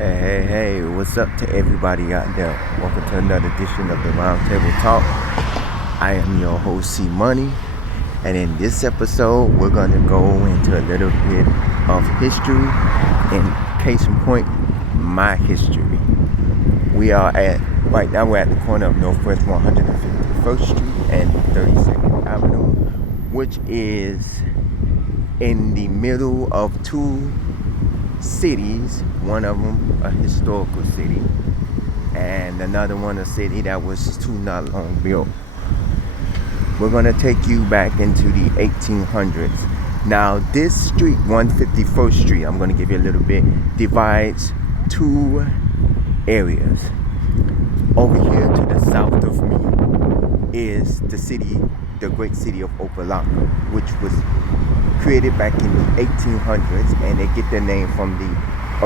Hey, what's up to everybody out there? Welcome to another edition of the Roundtable Talk. I am your host, C Money, and in this episode, we're going to go into a little bit of history, and case in point, my history. Right now, we're at the corner of Northwest 151st Street and 32nd Avenue, which is in the middle of two cities, one of them a historical city and another one a city that was too not long built. We're going to take you back into the 1800s. Now this street, 151st Street, I'm going to give you a little bit, divides two areas. Over here to the south of me is the great city of Opa-locka, which was created back in the 1800s, and they get their name from the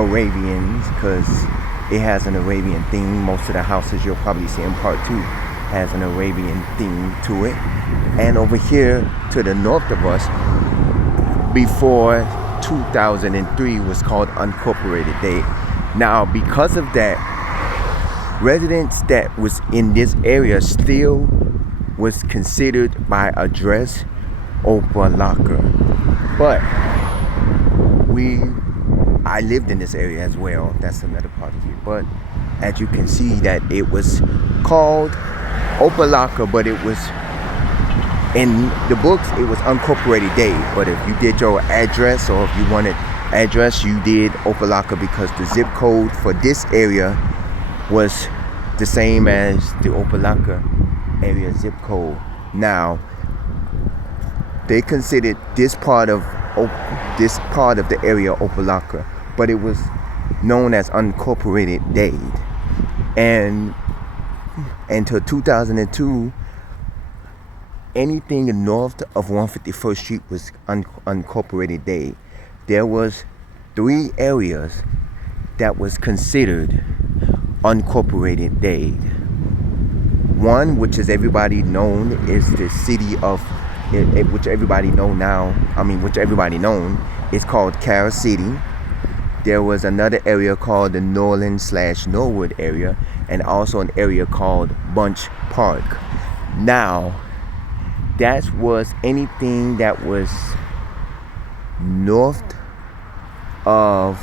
Arabians because it has an Arabian theme. Most of the houses you'll probably see in part 2 has an Arabian theme to it. And over here to the north of us, before 2003, was called Unincorporated Day. Now because of that, residents that was in this area still was considered by address Opa-locka. But I lived in this area as well. That's another part of it. But as you can see that it was called Opa-locka, but it was in the books it was Unincorporated Day. But if you did your address, or if you wanted address, you did Opa-locka, because the zip code for this area was the same as the Opa-locka area zip code. Now they considered this part of the area Opa-locka, but it was known as Unincorporated Day. And until 2002, anything north of 151st Street was Unincorporated Day. There was 3 areas that was considered Unincorporated Day. One, which is everybody known, is the city of which everybody known is called Carol City. There was another area called the Norland/Norwood area, and also an area called Bunch Park. Now, that was anything that was north of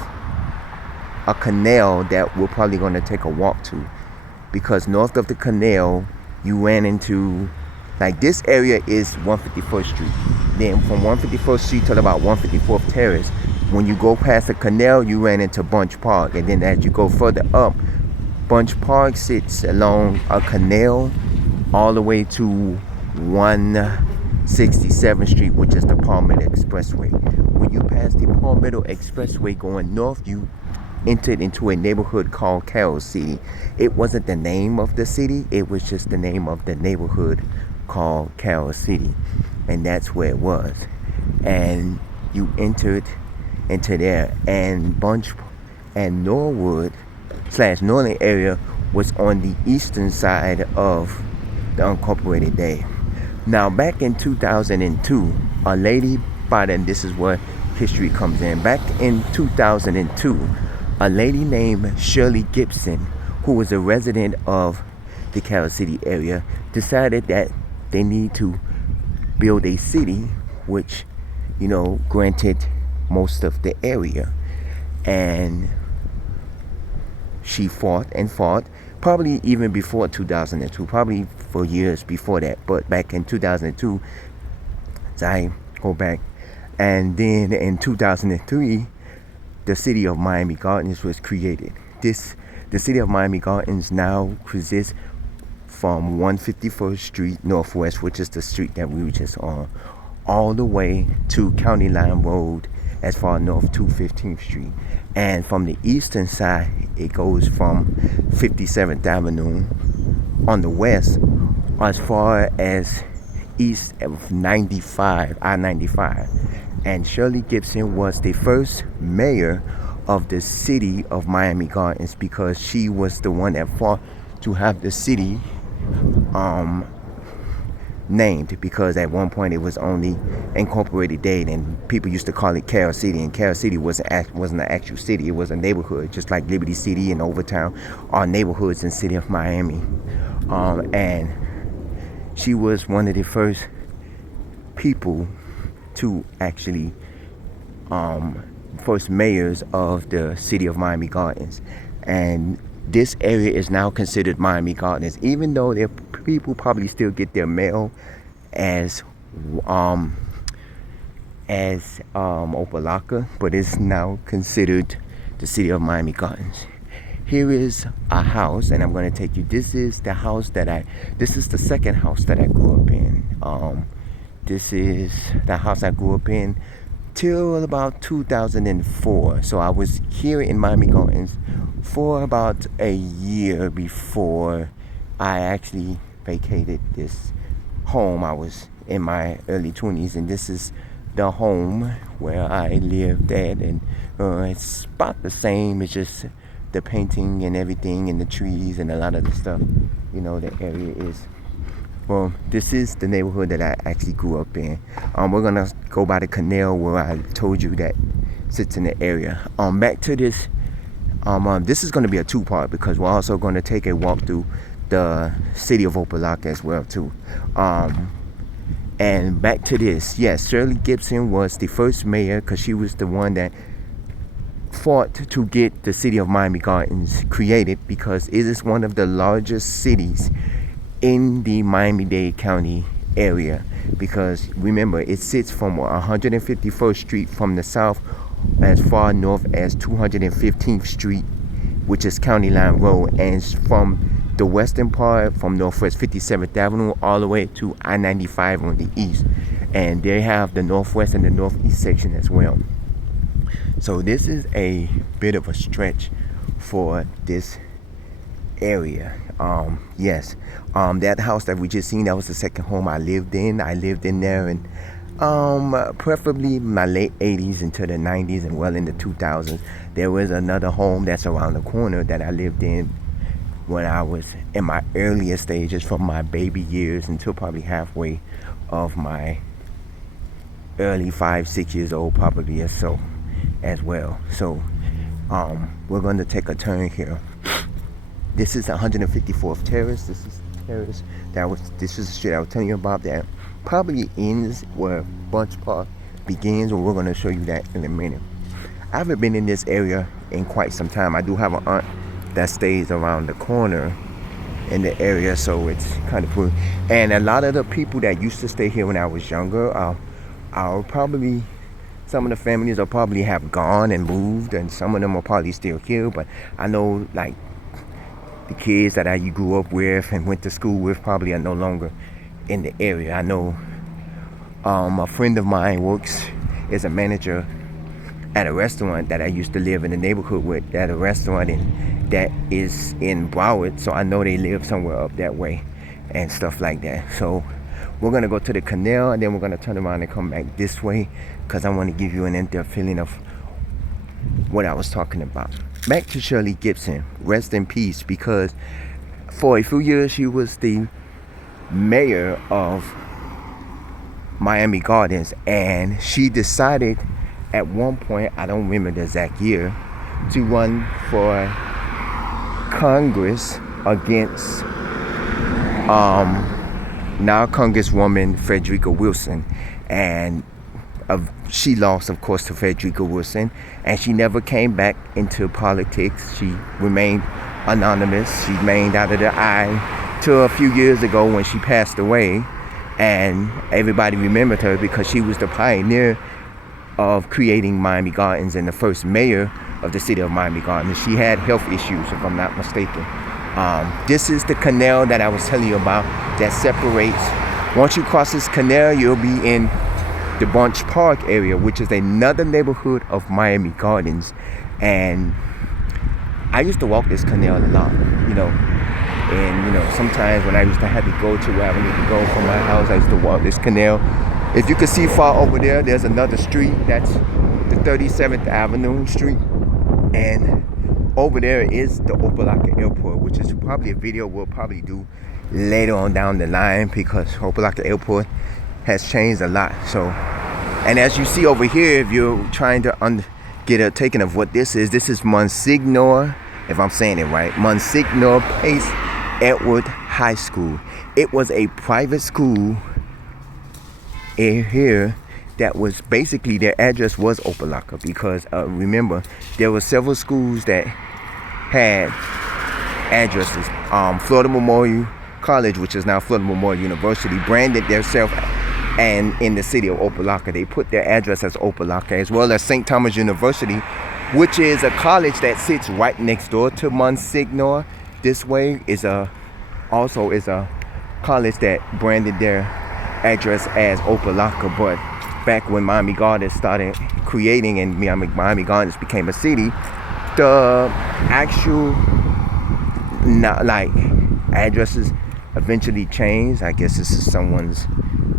a canal that we're probably going to take a walk to, because north of the canal you ran into, like, this area is 151st Street. Then from 151st Street to about 154th Terrace, when you go past the canal, you ran into Bunch Park. And then as you go further up, Bunch Park sits along a canal all the way to 167th Street, which is the Palmetto Expressway. When you pass the Palmetto Expressway going north, you entered into a neighborhood called Carol City. It wasn't the name of the city, it was just the name of the neighborhood called Carol City, and that's where it was. And you entered into there, and Bunch and Norwood/Norland area was on the eastern side of the Unincorporated Day. Now back in 2002, a lady and this is where history comes in. Back in 2002, a lady named Shirley Gibson, who was a resident of the Carol City area, decided that they need to build a city which, granted most of the area. And she fought, probably even before 2002, probably for years before that, but back in 2002, as I go back, and then in 2003, the city of Miami Gardens was created. The city of Miami Gardens now consists from 151st Street Northwest, which is the street that we were just on, all the way to County Line Road as far north to 15th Street. And from the eastern side, it goes from 57th Avenue on the west as far as east of I-95. And Shirley Gibson was the first mayor of the city of Miami Gardens, because she was the one that fought to have the city named, because at one point it was only Incorporated Dade, and people used to call it Carol City. And Carol City wasn't an actual city; it was a neighborhood, just like Liberty City and Overtown are neighborhoods in the city of Miami. And she was one of the first people to actually first mayors of the city of Miami Gardens. And this area is now considered Miami Gardens, even though there people probably still get their mail as Opa-locka, but it's now considered the city of Miami Gardens. Here is a house, and I'm going to take you. This is the house this is the second house that I grew up in. This is the house I grew up in till about 2004. So I was here in Miami Gardens for about a year before I actually vacated this home. I was in my early 20s, and this is the home where I lived at, and it's about the same. It's just the painting and everything and the trees and a lot of the stuff, the area is. Well, this is the neighborhood that I actually grew up in. We're gonna go by the canal where I told you that sits in the area. Back to this. This is going to be a two-part, because we're also going to take a walk through the city of Opa-locka as well too. And back to this. Yes, Shirley Gibson was the first mayor, because she was the one that fought to get the city of Miami Gardens created, because it is one of the largest cities in the Miami-Dade County area. Because remember, it sits from 151st Street from the south as far north as 215th Street, which is County Line Road, and from the western part from Northwest 57th Avenue all the way to I-95 on the east. And they have the northwest and the northeast section as well. So this is a bit of a stretch for this area. Yes, that house that we just seen, that was the second home I lived in. I lived in there, and preferably my late 80s into the 90s and well into 2000s. There was another home that's around the corner that I lived in when I was in my earlier stages, from my baby years until probably halfway of my early 5-6 years old, probably, or so as well. So we're going to take a turn here. This is 154th Terrace. This is the terrace this is the street I was telling you about that probably ends where Bunch Park begins, or we're going to show you that in a minute. I haven't been in this area in quite some time. I do have an aunt that stays around the corner in the area, so it's kind of cool. And a lot of the people that used to stay here when I was younger, some of the families will probably have gone and moved, and some of them are probably still here. But I know, like, the kids that I grew up with and went to school with probably are no longer in the area. I know a friend of mine is a manager at a restaurant that I used to live in the neighborhood with, at a restaurant that is in Broward. So I know they live somewhere up that way and stuff like that. So we're going to go to the canal, and then we're going to turn around and come back this way, because I want to give you an in-depth feeling of what I was talking about. Back to Shirley Gibson, rest in peace, because for a few years she was the mayor of Miami Gardens, and she decided at one point, I don't remember the exact year, to run for Congress against now Congresswoman Frederica Wilson. And she lost, of course, to Frederica Wilson, and she never came back into politics. She remained anonymous. She remained out of the eye till a few years ago when she passed away, and everybody remembered her because she was the pioneer of creating Miami Gardens and the first mayor of the city of Miami Gardens. She had health issues, if I'm not mistaken. This is the canal that I was telling you about that separates. Once you cross this canal, you'll be in the Bunch Park area, which is another neighborhood of Miami Gardens. And I used to walk this canal a lot, and sometimes when I used to have to go to where I needed to go from my house, I used to walk this canal. If you can see far over there's another street. That's the 37th Avenue Street, and over there is the Opa-locka Airport, which is probably a video we'll probably do later on down the line because Opa-locka Airport has changed a lot. So, and as you see over here, if you're trying to get a taking of what this is Monsignor, if I'm saying it right, Monsignor Pace Edward High School. It was a private school in here that was basically, their address was Opa-locka because remember, there were several schools that had addresses. Florida Memorial College, which is now Florida Memorial University, branded themselves, and in the city of Opa-locka, they put their address as Opa-locka, as well as St. Thomas University, which is a college that sits right next door to Monsignor. This way is also a college that branded their address as Opa-locka. But back when Miami Gardens started creating and Miami Gardens became a city, the actual addresses eventually changed. I guess this is someone's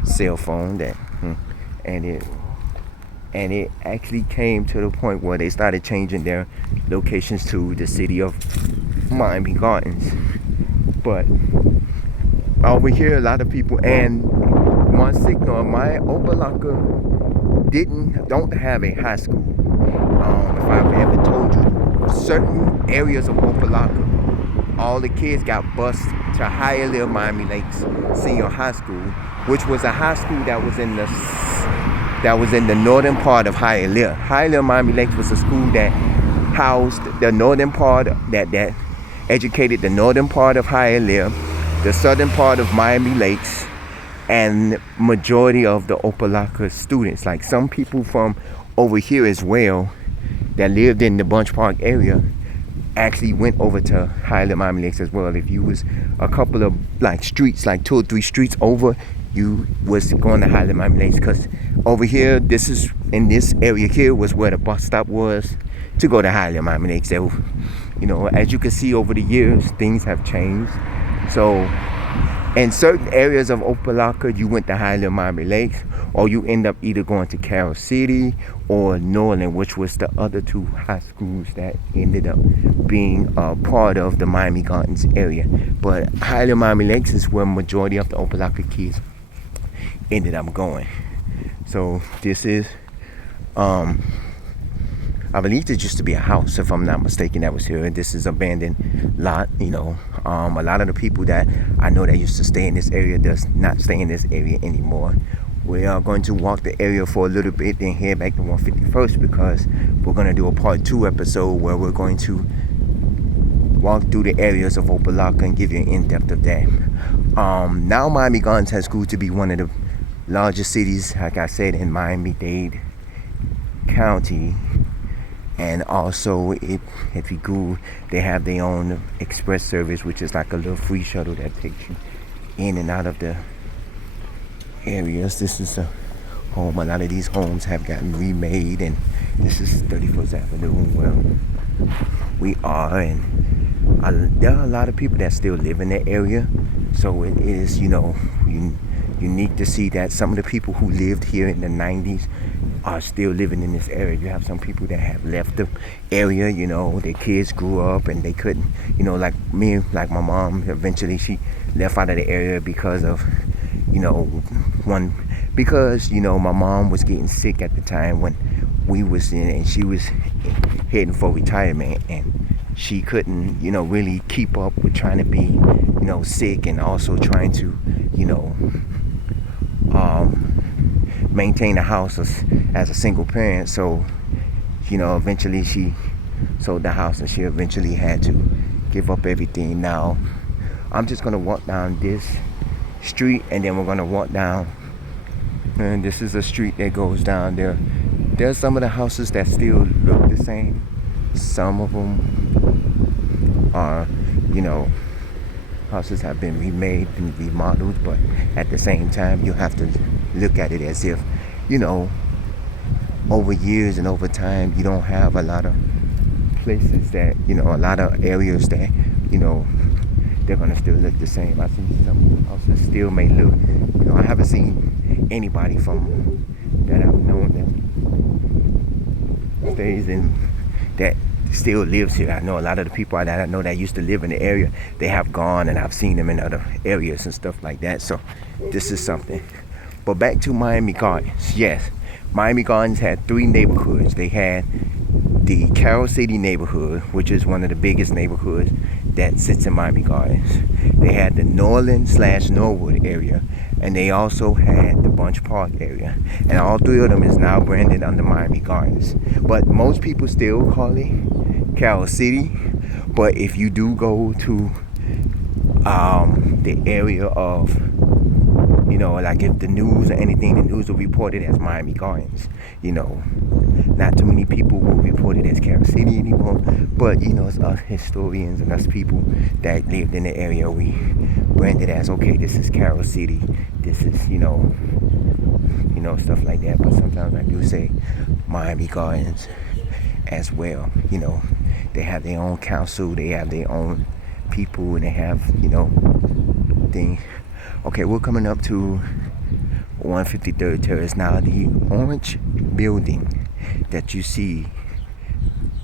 cell phone and it actually came to the point where they started changing their locations to the city of Miami Gardens. But over here, a lot of people, and Monsignor, my Opa-locka don't have a high school. If I've ever told you, certain areas of Opa-locka, all the kids got bused to Hialeah Miami Lakes Senior High School, which was a high school that was in the northern part of Hialeah. Hialeah Miami Lakes was a school that housed the northern part, that educated the northern part of Hialeah, the southern part of Miami Lakes, and majority of the Opa-locka students. Like some people from over here as well that lived in the Bunch Park area actually went over to Hialeah Miami Lakes as well. If you was a couple of streets, 2 or 3 streets over, you was going to Hialeah Miami Lakes, because over here, in this area here was where the bus stop was to go to Hialeah Miami Lakes. So, as you can see over the years, things have changed. So in certain areas of Opa-locka, you went to Hialeah Miami Lakes, or you end up either going to Carol City or Norland, which was the other 2 high schools that ended up being part of the Miami Gardens area. But Hialeah Miami Lakes is where majority of the Opa-locka kids ended up going. So this is, I believe there used to be a house, if I'm not mistaken, that was here. This is abandoned lot, A lot of the people that I know that used to stay in this area does not stay in this area anymore. We are going to walk the area for a little bit, then head back to 151st, because we're going to do a part 2 episode where we're going to walk through the areas of Opa-locka and give you an in-depth of that. Now Miami Gardens has grew to be one of the largest cities, like I said, in Miami-Dade County. And also, if you go, they have their own express service, which is like a little free shuttle that takes you in and out of the areas. This is a home. A lot of these homes have gotten remade, and this is 31st Avenue where we are. And there are a lot of people that still live in that area. So it is, unique to see that some of the people who lived here in the 90s are still living in this area. You have some people that have left the area, their kids grew up and they couldn't, like me, like my mom, eventually she left out of the area because of, my mom was getting sick at the time when we was in, and she was heading for retirement, and she couldn't, really keep up with trying to be, sick, and also trying to, maintain the house as a single parent. So, eventually she sold the house, and she eventually had to give up everything. Now, I'm just going to walk down this street, and then we're going to walk down, and this is a street that goes down there. There's some of the houses that still look the same. Some of them are, houses have been remade and remodeled, but at the same time, you have to look at it as if, over years and over time, you don't have a lot of places that, a lot of areas that, they're going to still look the same. I see some houses still may look, I haven't seen anybody from that I've known that stays in, that still lives here. I know a lot of the people that I know that used to live in the area, they have gone, and I've seen them in other areas and stuff like that. So this is something. But back to Miami Gardens. Yes, Miami Gardens had three neighborhoods. They had the Carol City neighborhood, which is one of the biggest neighborhoods that sits in Miami Gardens. They had the Norland/Norwood area, and they also had the Bunch Park area. And all three of them is now branded under Miami Gardens. But most people still call it Carol City. But if you do go to the area of, like if the news or anything, the news will report it as Miami Gardens. Not too many people will report it as Carol City anymore. But, it's us historians and us people that lived in the area, we branded as, okay, this is Carol City. This is, stuff like that. But sometimes I do say Miami Gardens as well. They have their own council, they have their own people, and they have, things. Okay, we're coming up to 153rd Terrace now. The orange building that you see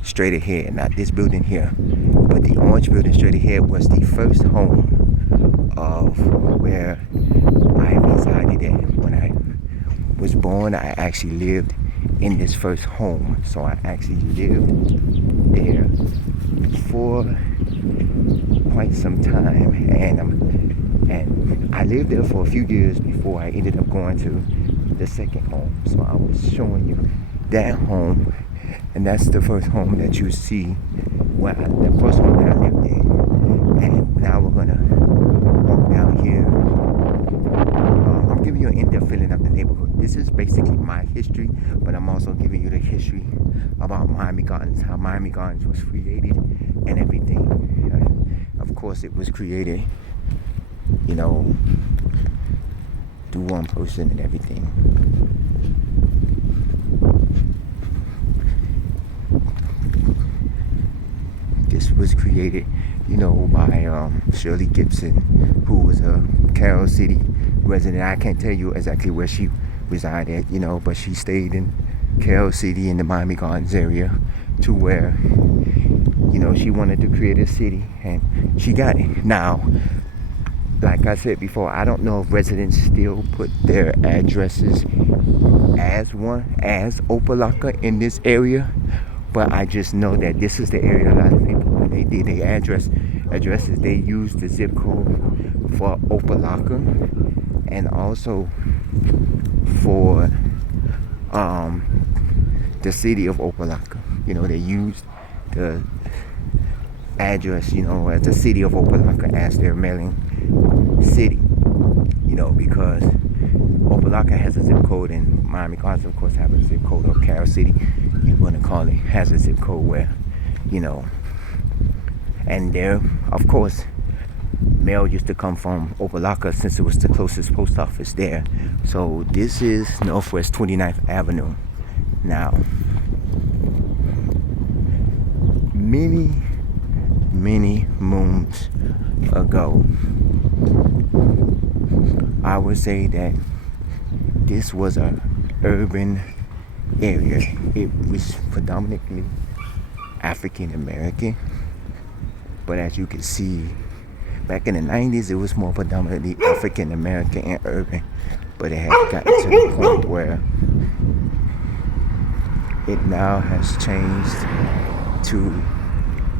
straight ahead, not this building here, but the orange building straight ahead, was the first home of where I resided at. When I was born, I actually lived in this first home. So I actually lived there for quite some time, and I lived there for a few years before I ended up going to the second home. So I was showing you that home, and that's the first home that you see, the first home that I lived in. And now we're gonna walk down here. I'm giving you an in-depth feeling of the neighborhood. This is basically my history, but I'm also giving you the history about Miami Gardens, how Miami Gardens was created and everything. And of course, it was created, through one person and everything. This was created, by Shirley Gibson, who was a Carol City resident. I can't tell you exactly where she resided, but she stayed in Carol City in the Miami Gardens area to where, she wanted to create a city, and she got it. Now, like I said before, I don't know if residents still put their addresses as Opa-locka in this area, but I just know that this is the area a lot of people, when they did their addresses, they used the zip code for Opa-locka, and also for the city of Opa-locka. They used the address, as the city of Opa-locka as their mailing city, because Opa-locka has a zip code, and Miami Gardens, of course, have a zip code, or Carol City, you want to call it, has a zip code where, and there, of course, mail used to come from Opa-locka since it was the closest post office there. So this is Northwest 29th Avenue. Now, many moons ago, I would say that this was an urban area. It was predominantly African American, but as you can see, back in the 90s, it was more predominantly African American and urban, but it has gotten to the point where it now has changed to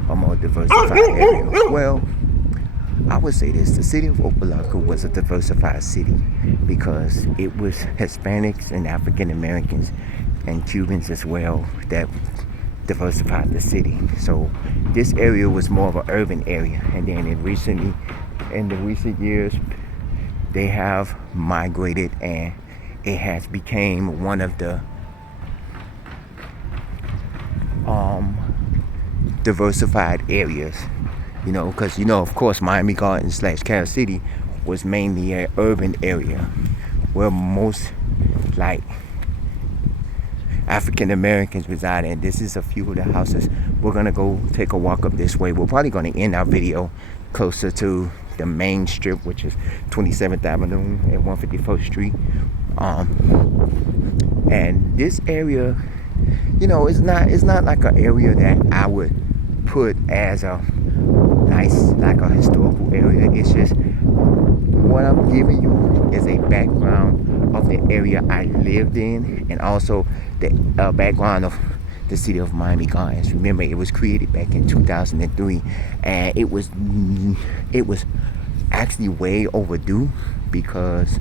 a more diversified area. Well, I would say this, the city of Opa-locka was a diversified city because it was Hispanics and African Americans and Cubans as well that diversified the city. So this area was more of an urban area, and then in the recent years, they have migrated, and it has become one of the diversified areas, because of course Miami Gardens / Carol City was mainly an urban area where most African Americans reside in. This is a few of the houses. We're gonna go take a walk up this way. We're probably gonna end our video closer to the main strip, which is 27th Avenue and 151st Street. And this area it's not like an area that I would put as a nice, like a historical area. It's just what I'm giving you is a background of the area I lived in, and also the background of the city of Miami Gardens. Remember, it was created back in 2003, and it was actually way overdue because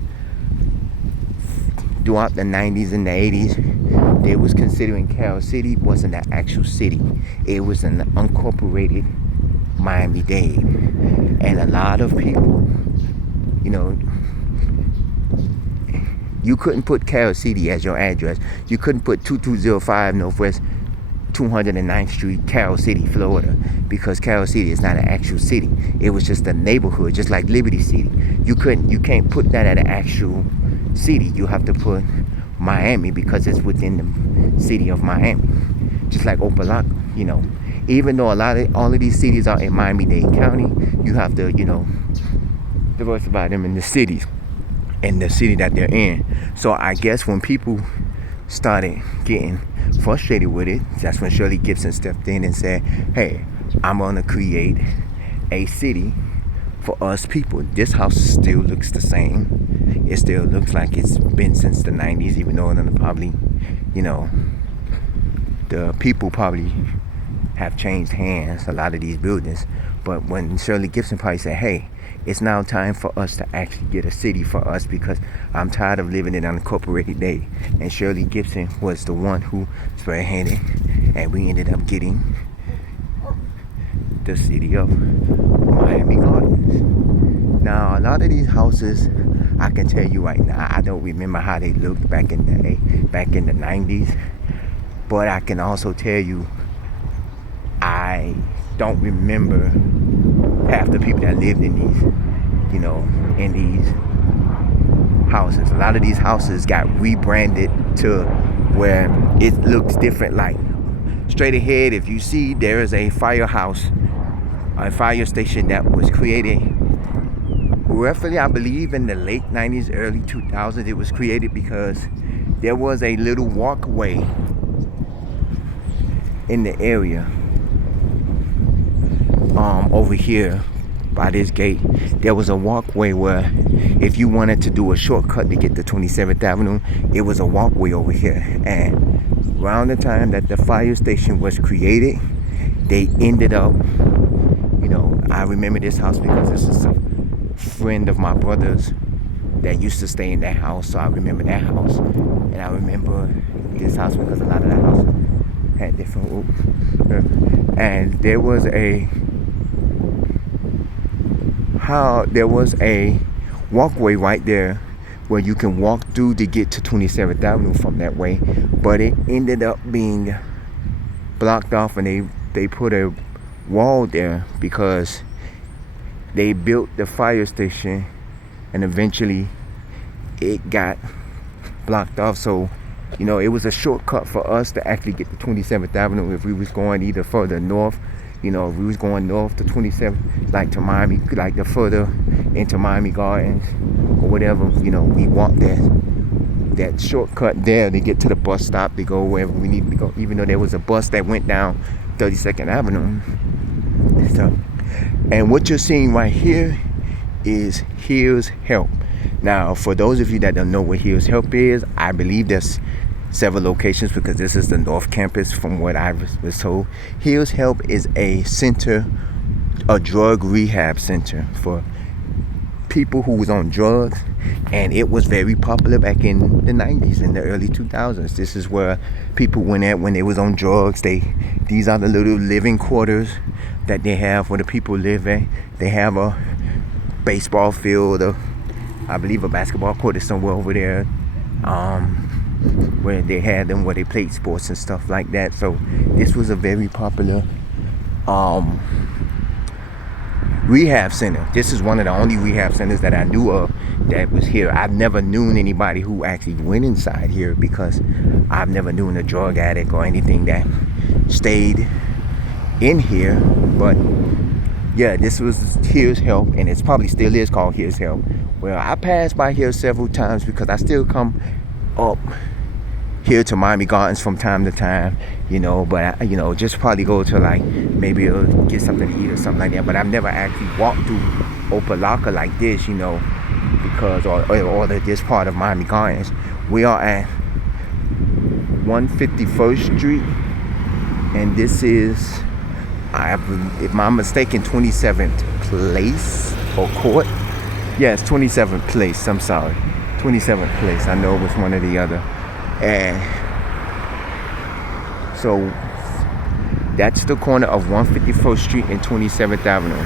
throughout the 90s and the 80s, they was considering Carol City wasn't an actual city. It was an unincorporated Miami-Dade. And a lot of people, you know, you couldn't put Carol City as your address. You couldn't put 2205 Northwest 209th Street, Carol City, Florida, because Carol City is not an actual city. It was just a neighborhood, just like Liberty City. You can't put that at an actual city. You have to put Miami because it's within the city of Miami, just like Opa-locka. Even though all of these cities are in Miami-Dade County, you have to diversify them in the cities and the city that they're in. So I guess when people started getting frustrated with it, that's when Shirley Gibson stepped in and said, hey, I'm gonna create a city for us people. This house still looks the same. It still looks like it's been since the 90s, even though probably, the people probably have changed hands, a lot of these buildings. But when Shirley Gibson probably said, hey, it's now time for us to actually get a city for us because I'm tired of living in an unincorporated day. And Shirley Gibson was the one who spearheaded, and we ended up getting the city of Miami Gardens. Now, a lot of these houses, I can tell you right now, I don't remember how they looked back in the 90s, but I can also tell you I don't remember half the people that lived in these houses. A lot of these houses got rebranded to where it looks different. Like straight ahead, if you see, there is a firehouse, a fire station that was created roughly, I believe, in the late 90s, early 2000s. It was created because there was a little walkway in the area over here by this gate. There was a walkway where if you wanted to do a shortcut to get to 27th Avenue, it was a walkway over here. And around the time that the fire station was created, they ended up, I remember this house because this is a friend of my brother's that used to stay in that house, so I remember that house. And I remember this house because a lot of that house had different roofs. And there was a walkway right there where you can walk through to get to 27th Avenue from that way, but it ended up being blocked off, and they put a wall there because they built the fire station and eventually it got blocked off. So it was a shortcut for us to actually get to 27th Avenue if we was going either further north. If we was going north to 27th, like to Miami, like the further into Miami Gardens or whatever, we walked that shortcut there to get to the bus stop to go wherever we needed to go, even though there was a bus that went down 32nd Avenue. So, and what you're seeing right here is Here's Help. Now, for those of you that don't know what Here's Help is, I believe there's several locations because this is the North Campus from what I was told. Here's Help is a drug rehab center for people who was on drugs, and it was very popular back in the 90s and the early 2000s. This is where people went at when they was on drugs. These are the little living quarters that they have where the people live at. They have a baseball field, I believe a basketball court is somewhere over there, where they had them where they played sports and stuff like that. So this was a very popular rehab center. This is one of the only rehab centers that I knew of that was here. I've never known anybody who actually went inside here because I've never known a drug addict or anything that stayed in here. But yeah, this was Here's Help, and it's probably still is called Here's Help. Well, I passed by here several times because I still come up here to Miami Gardens from time to time, you know, but you know, just probably go to like maybe get something to eat or something like that. But I've never actually walked through Opa-locka like this, you know, because or this part of Miami Gardens. We are at 151st Street, and this is, if I'm mistaken, 27th place or court. Yes, 27th place. I'm sorry, 27th place. I know it was one or the other. And so that's the corner of 151st Street and 27th Avenue.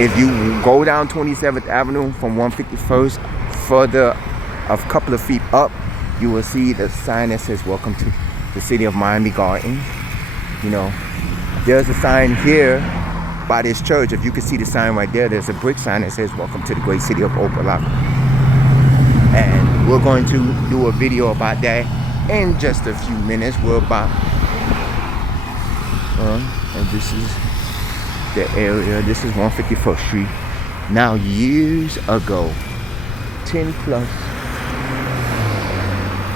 If you go down 27th Avenue from 151st, further a couple of feet up, you will see the sign that says "Welcome to the City of Miami Gardens." You know, there's a sign here by this church. If you can see the sign right there, there's a brick sign that says "Welcome to the great city of Opa-locka." And we're going to do a video about that in just a few minutes. We're about, and this is the area. This is 151st Street. Now, years ago, 10 plus,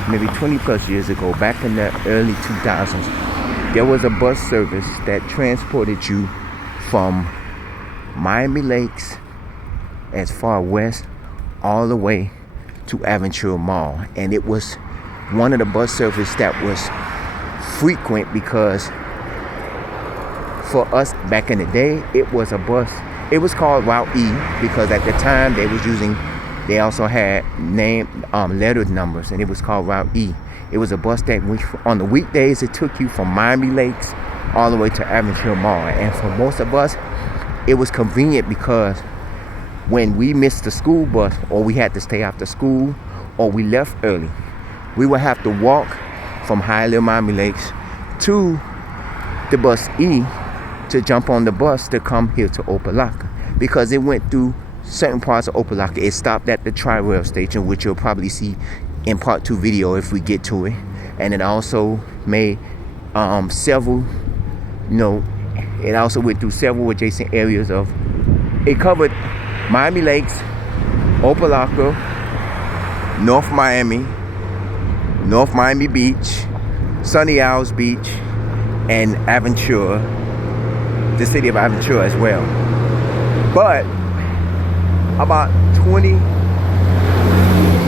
maybe 20 plus years ago, back in the early 2000s, there was a bus service that transported you from Miami Lakes as far west all the way to Aventura Mall. And it was one of the bus service that was frequent because for us back in the day, it was a bus. It was called Route E because at the time they also had letter numbers, and it was called Route E. It was a bus that on the weekdays it took you from Miami Lakes all the way to Aventura Mall. And for most of us, it was convenient because when we missed the school bus, or we had to stay after school, or we left early, we would have to walk from Hialeah Miami Lakes to the bus E to jump on the bus to come here to Opa-locka, because it went through certain parts of Opa-locka. It stopped at the Tri-Rail station, which you'll probably see in part 2 video if we get to it. And it also made several, you know, it also went through several adjacent areas of, it covered Miami Lakes, Opa-locka, North Miami Beach, Sunny Isles Beach, and Aventura, the city of Aventura as well. But about 20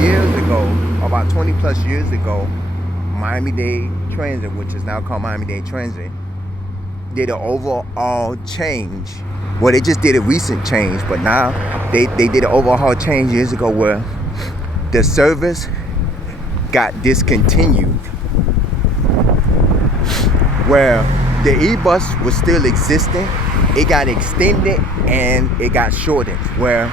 years ago, about 20 plus years ago, Miami-Dade Transit, which is now called Miami-Dade Transit, did an overall change. Well, they just did a recent change, but now they did an overhaul change years ago where the service got discontinued, where the e-bus was still existing. It got extended and it got shortened, where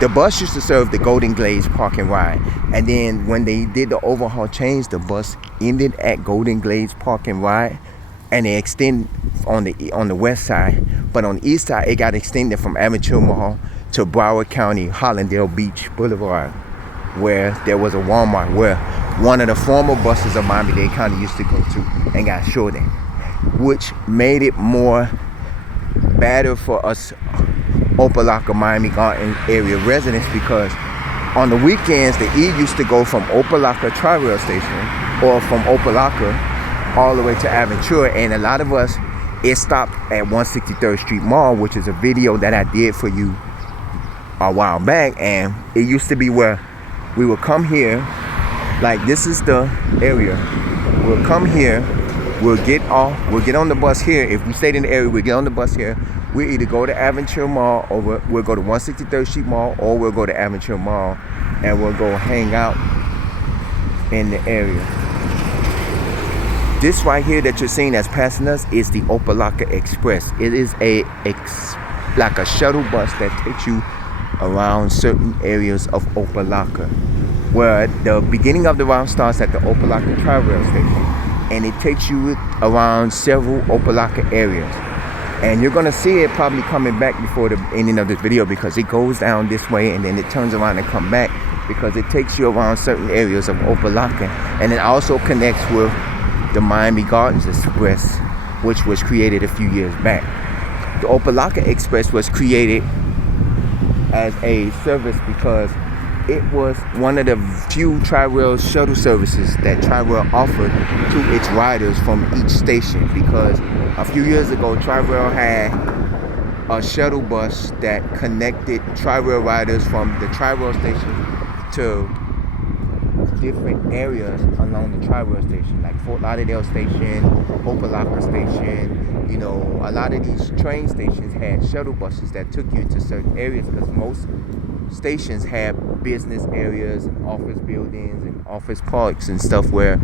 the bus used to serve the Golden Glades Park and Ride, and then when they did the overhaul change, the bus ended at Golden Glades Park and Ride, and they extended on the west side. But on the east side, it got extended from Aventura Mall to Broward County, Hollandale Beach Boulevard, where there was a Walmart where one of the former buses of Miami-Dade County used to go to, and got shortened, which made it more better for us Opa-locka Miami Garden area residents, because on the weekends the E used to go from Opa-locka Tri-Rail Station or from Opa-locka all the way to Aventura, and a lot of us, it stopped at 163rd Street Mall, which is a video that I did for you a while back. And it used to be where we would come here, like this is the area, we'll come here, we'll get on the bus here. If we stayed in the area, we'll get on the bus here. We'll either go to Aventura Mall, or we'll go to 163rd Street Mall, or we'll go to Aventura Mall, and we'll go hang out in the area. This right here that you're seeing that's passing us is the Opa-locka Express. It is like a shuttle bus that takes you around certain areas of Opa-locka, where the beginning of the route starts at the Opa-locka Tri-Rail Station, and it takes you around several Opa-locka areas. And you're gonna see it probably coming back before the ending of this video, because it goes down this way and then it turns around and come back, because it takes you around certain areas of Opa-locka. And it also connects with the Miami Gardens Express, which was created a few years back. The Opa-locka Express was created as a service because it was one of the few Tri-Rail shuttle services that Tri-Rail offered to its riders from each station, because a few years ago Tri-Rail had a shuttle bus that connected Tri-Rail riders from the Tri-Rail station to different areas along the Tri-Rail station, like Fort Lauderdale station, Opa-locka station. You know, a lot of these train stations had shuttle buses that took you to certain areas, because most stations have business areas and office buildings and office parks and stuff, where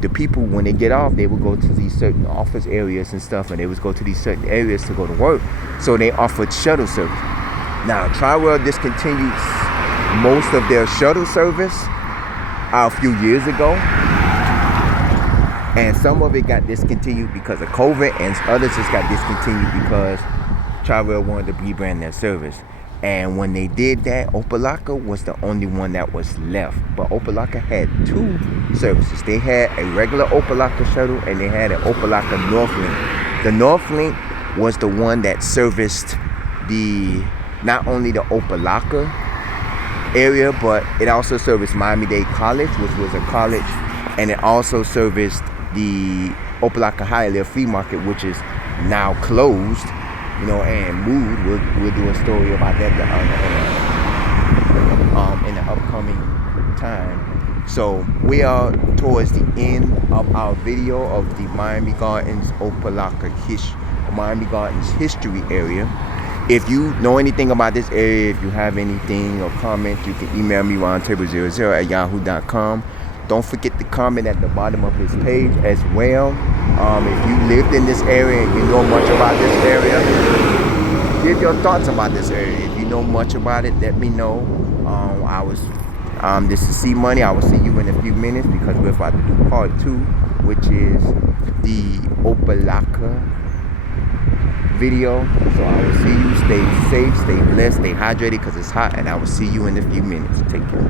the people, when they get off, they would go to these certain office areas and stuff, and they would go to these certain areas to go to work. So they offered shuttle service. Now Tri-Rail discontinued most of their shuttle service a few years ago, and some of it got discontinued because of COVID, and others just got discontinued because Tri-Rail wanted to rebrand their service. And when they did that, Opa-locka was the only one that was left. But Opa-locka had two services. They had a regular Opa-locka shuttle, and they had an Opa-locka Northlink. The Northlink was the one that serviced not only the Opa-locka area, but it also serviced Miami-Dade College, which was a college, and it also serviced the Opa-locka Hialeah Flea Market, which is now closed. You know, and Mood, we'll do a story about that in the upcoming time. So we are towards the end of our video of the Miami Gardens Miami Gardens history area. If you know anything about this area, if you have anything or comments, you can email me roundtable00@yahoo.com. Don't forget to comment at the bottom of this page as well. If you lived in this area and you know much about this area, give your thoughts about this area. If you know much about it, let me know. This is C Money. I will see you in a few minutes, because we're about to do part 2, which is the Opa-locka video. So I will see you. Stay safe, stay blessed, stay hydrated, because it's hot, and I will see you in a few minutes. Take care.